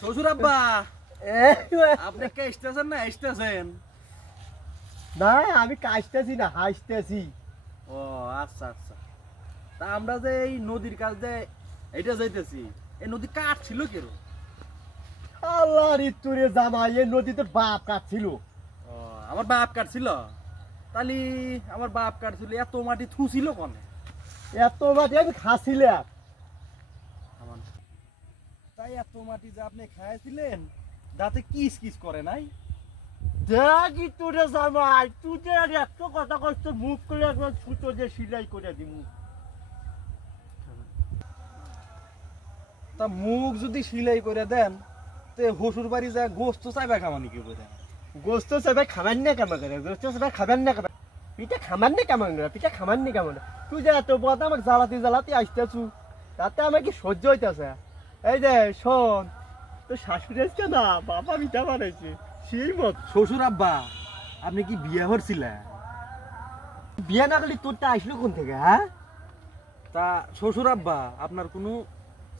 শ্বশুর আব্বা আপনি কাশতেছেন না হাসতেছেন? না আমি কাশতেছি না হাসতেছি। ও আচ্ছা আচ্ছা। তা আমরা যে এই নদীর কাছ দিয়ে এটা যাইতেছি, এই নদী কাটছিল কেন? আল্লাহ ঋতুরে জামাই এই নদীতে বাপ কাটছিল। ও আমার বাপ কাটছিল? তাহলে আমার বাপ কাটছিল এত মাটি থুছিল কনে? এত মাটি আমি খাচ্ছিলাম। তাই এত মাটি যে আপনি খাইছিলেন দাঁতে কিস কিস করে নাই? দেখ ঋতুরে জামাই তুই যে এত কথা কষ্ট মুখ করে একবার ছুতো যে সিলাই করে দিব। তা মুখ যদি সিলাই করে দেন তে হসুর বাড়ি যা গোস্ত চাইবা খামানি কি করে? গোস্ত সবাই খাবার না কেমন করে? গোস্ত সবাই খাবার না কেমন? পিঠা খাবার না কেমন করে? পিঠা খাবার না কেমন? তুই যে এত পথ আমাকে জ্বালাতে জ্বালাতে আসতেছু, তাতে আমার কি সহ্য হইতেছে? এই যে শোন, তোর শাশুড়ি আজকে না বাবা পিঠা বানাইছে সেই মত। শ্বশুর আব্বা আপনি কি বিয়ে করছিলেন? বিয়ে না করলে তোরটা আসলো কোন থেকে? হ্যাঁ তা শ্বশুর আব্বা আপনার কোনো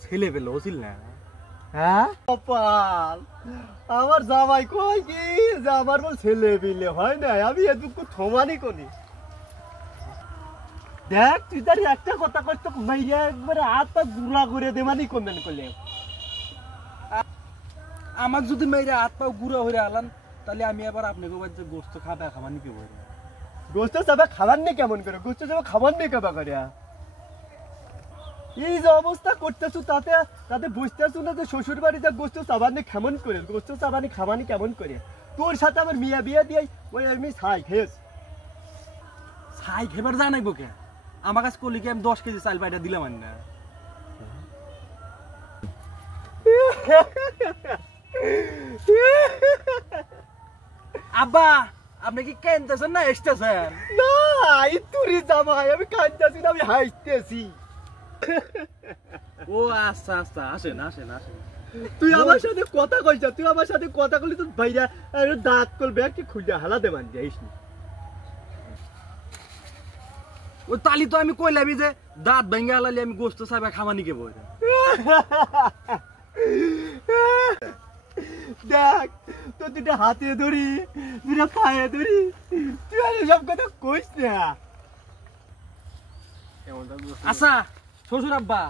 ছেলে পেলে ছিল না? হ্যাঁ কপাল, আমার জামাই কই কি যে আমার বল ছেলে পিলে হয় না, আমি এ দুঃখ থমানি করি। দেখ তুই তার একটা কথা করতে মাইয়া একবারে হাত পা গুড়া করে দে মানে কমেন্ট করলে। আমার যদি মেয়েরা হাত পা গুঁড়ো হয়ে আলান তাহলে আমি আবার আপনাকে বাড়িতে গোস্ত খাবা খামানি কি বলে? গোস্ত সবাই খাবার নেই কেমন করে? গোস্ত সবাই খাবার নেই কেবা করে? এই যে অবস্থা করতেছু তাতে তাতে বুঝতেছু না যে শ্বশুর বাড়িতে গোস্ত চাবানি কেমন করে? গোস্ত চাবানি খাবানি কেমন করে? তোর সাথে আমার মিয়া বিয়ে দিয়ে ওই আমি ছাই খেয়েছ। ছাই খেবার জানাইবো কে? আমার কাছে কলিকে আমি 10 কেজি চাল পাইটা দিলাম না। আব্বা আপনি কি কাঁদতেছেন না হাসতেছেন? না ইতুরি জামাই আমি কাঁদতেছি না, আমি হাসতেছি। ও আচ্ছা আচ্ছা, আসেন আসেন আসেন। তুই আমার সাথে কথা কইছ, তুই আমার সাথে কথা কইলি তো ভাইরা দাঁত করবে কি খুঁজে হালা দে মান যাইস না। ও তালি তো আমি কইলামই যে দাঁত ভেঙে আলালি আমি গোস্ত চাইবা খামানি কে বই। দেখ তো দুটা হাতে ধরি দুটা পায়ে ধরি, তুই আর সব কথা কইস না। আচ্ছা শ্বশুর আব্বা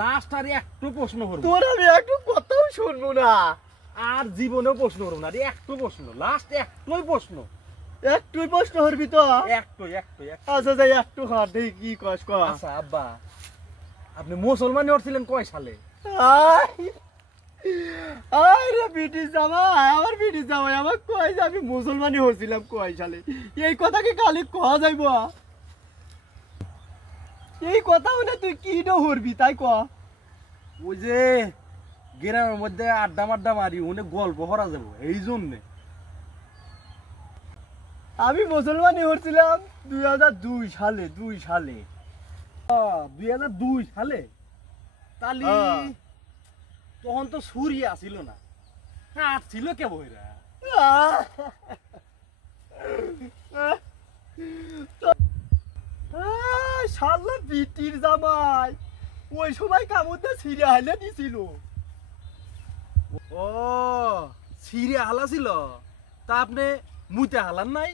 লাস্ট আর একটু প্রশ্ন করব। তোর আমি একটু কথাও শুনবো না, আর জীবনেও প্রশ্ন করব না, একটু প্রশ্ন, লাস্ট একটুই প্রশ্ন। একটুই প্রশ্ন করবি তো? একটু একটু একটু। আচ্ছা যাই একটু হাত দেখি কি কস ক। আচ্ছা আব্বা আপনি মুসলমান হচ্ছিলেন কয় সালে? আরে বিটি জামাই, আমার বিটি জামাই আমার কয় যে আমি মুসলমানই হয়েছিলাম কয় সালে? এই কথা কি খালি কয়া যাইব? এই কথা হলে তুই কি হরবি তাই ক। ওই যে গ্রামের মধ্যে আড্ডা মাড্ডা মারি অনেক গল্প করা যাবো এই জন্যে। আমি মুসলমানই হয়েছিলাম 2002 সালে। 2 সালে 2002 সালে? তাহলে তখন তো সুরিয়া ছিল না, হাত ছিল কে বইরা? শালা বিটির জামাই ওই সময় কামড়টা ছিঁড়ে হালে দিছিল। ও ছিঁড়ে হালা ছিল, তা আপনি মুইতে হালান নাই?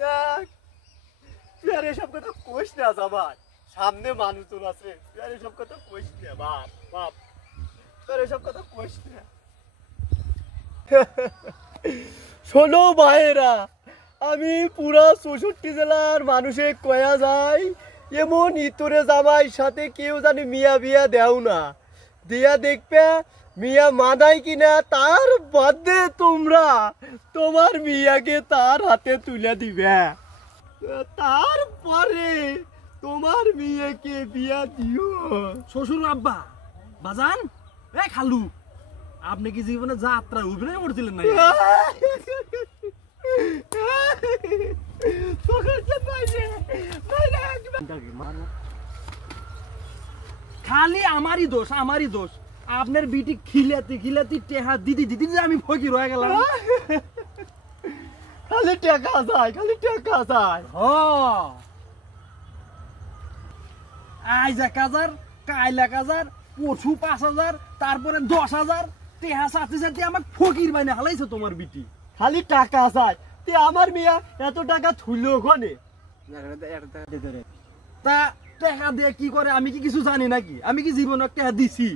দেখ তুই আর এসব কথা কইস না জামাই, সামনে মানুষজন আছে, তুই আর এসব কথা কইস না বাপ বাপ, তুই আর এসব কথা কইস না। শোনো ভাইয়েরা, আমি পুরা 64 জেলার মানুষে কয়া যায় এমন ইতরে জামাই সাথে কেউ জানি মিয়া বিয়া দেও না, দিয়া দেখবে মিয়া মানাই কিনা, তার বাদে তোমরা তোমার মিয়াকে তার হাতে তুলে দিবে, তারপরে তোমার মেয়েকে বিয়া দিও। শ্বশুর আব্বা বাজান এ খালু আপনি কি জীবনে যাত্রা অভিনয় করছিলেন না? খালি আমারই দোষ আমারই দোষ, আপনার বিটি খিলাতি খিলাতি টেহা দিদি দিদি যে আমি ফকির হয়ে গেলাম। খালি টাকা চাই, খালি টাকা চাই। হ আজ 1000, কাল 1000, পরশু 5000, তারপরে 10000 টেহা সাথে সাথে আমাকে ফকির বানিয়ে হালাইছে তোমার বিটি। খালি টাকা চাই। তে আমার মিয়া এত টাকা থুইলো ওখানে। তা টাকা দিয়ে কি করে আমি কি কিছু জানি নাকি? আমি কি জীবনে টাকা দিছি?